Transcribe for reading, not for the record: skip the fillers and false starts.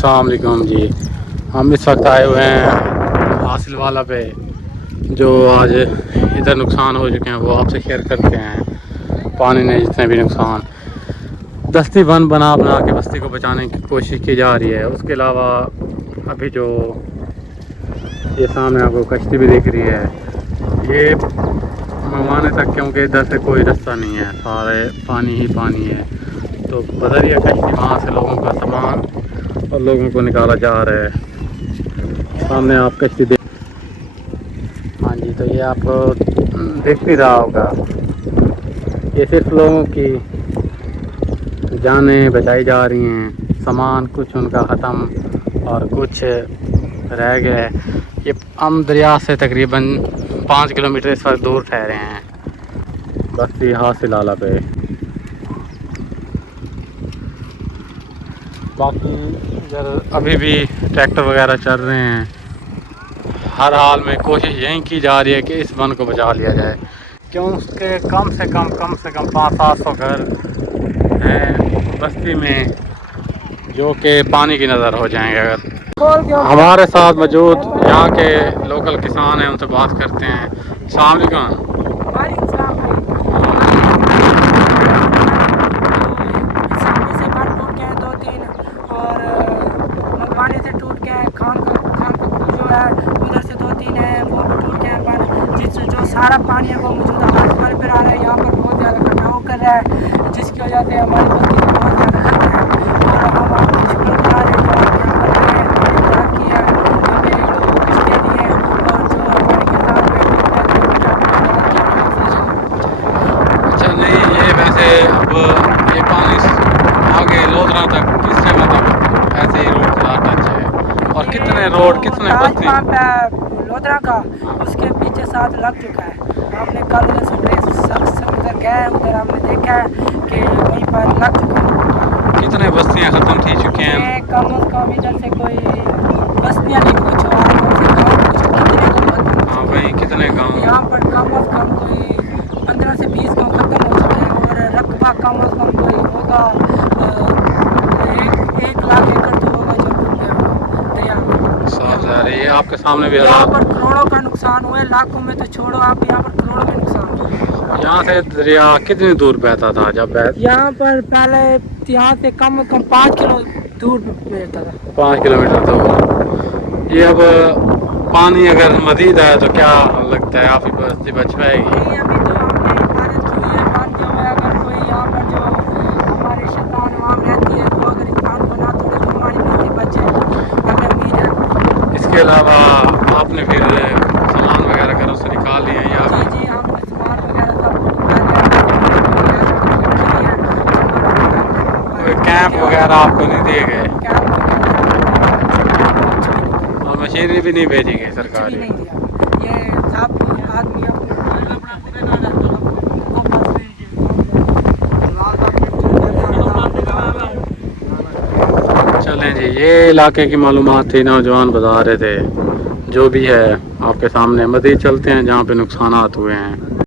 अस्सलाम वालेकुम जी। हम इस वक्त आए हुए हैं हासिल वाला पे, जो आज इधर नुकसान हो चुके हैं वो आपसे शेयर करते हैं। पानी ने जितने भी नुकसान, दस्ती बना के बस्ती को बचाने की कोशिश की जा रही है। उसके अलावा अभी जो ये सामने आपको कश्ती भी दिख रही है, ये मंगवाने तक, क्योंकि इधर से कोई रास्ता नहीं है, सारे पानी ही पानी है। तो बदल रही है कश्ती, वहाँ से लोगों का सामान और लोगों को निकाला जा रहा है। सामने आप कश्ती देख, हाँ जी, तो ये आपको दिख भी रहा होगा। ये सिर्फ लोगों की जानें बचाई जा रही हैं, सामान कुछ उनका ख़त्म और कुछ रह गया है। ये हम दरिया से तकरीबन 5 किलोमीटर इस वक्त दूर ठहरे हैं, बस्ती हासिल आला पे। बाकी इधर अभी भी ट्रैक्टर वगैरह चल रहे हैं। हर हाल में कोशिश यही की जा रही है कि इस वन को बचा लिया जाए, क्योंकि कम से कम 500-700 घर हैं बस्ती में जो कि पानी की नज़र हो जाएंगे। अगर हमारे साथ मौजूद यहाँ के लोकल किसान हैं, उनसे बात करते हैं। अस्सलाम वालेकुम। उधर से 2-3 है, वो भी टूट गए हैं। जो सारा पानी है वो मौजूदा हाल पर आ रहा है, यहाँ पर बहुत ज़्यादा कटाव कर रहा है, जिसकी वजह से हमारी बस्ती में बहुत ज़्यादा खतरा है। और हम आपको शुक्रगुजार हैं जो आप यहाँ पर हैं, हमें मदद की है, हमें एक दो कश्तियाँ दी हैं, और जो हमारे किसान अच्छा, नहीं, ये वैसे अब ये पानी आगे लोधरा तक किस जगह तक ऐसे ही रोड का टच है? और कितने रोड, कितने बस्ती लोधरा का उसके पीछे साथ लग चुका है। हमने कल उधर से उधर गए, उधर हमने देखा है कि वहीं पर लग चुका है। कितने बस्तियां ख़त्म थी चुकी हैं? कम से कम इधर से कोई बस्तियाँ नहीं पूछो, हाँ भाई, कितने गाँव यहाँ पर कम से कम कोई 15 से 20 गाँव ख़त्म हो चुके हैं। और रकबा कम से कम कोई होगा 1 लाख एकड़ तो होगा जो डूब गया होगा दरिया में। साफ जा रही है आपके सामने भी यहाँ पर करोड़ों का नुकसान हुआ है, लाखों में तो छोड़ो आप, यहाँ पर करोड़ों का नुकसान हुआ। यहाँ से दरिया कितनी दूर बहता था जब यहाँ पर पहले यहाँ से कम 5 किलो दूर बहता था। 5 किलोमीटर तो ये अब पानी अगर मजीद है तो क्या लगता है आप ही बस्ती बच पाएगी? नहीं, अभी तो हमने इबादत की हुई है, बात जो है अगर कोई यहाँ पर जो हमारे शैतान वहाँ रहती है, वो अगर इंसान बना तोड़े तो हमारी बस्ती बच जाएगी, हमें उम्मीद है। इसके अलावा आपने फिर सामान वगैरह घरों से निकाल लिए या? जी, हमने सामान वगैरह सब कैंप वगैरह आपको नहीं दिए गए और मशीनरी भी नहीं भेजी गई सरकार ने? ये सब आदमी चलें जी, ये इलाके की मालूमात थी, नौजवान बता रहे थे। जो भी है आपके सामने, मज़ीद चलते हैं जहाँ पे नुकसानात हुए हैं।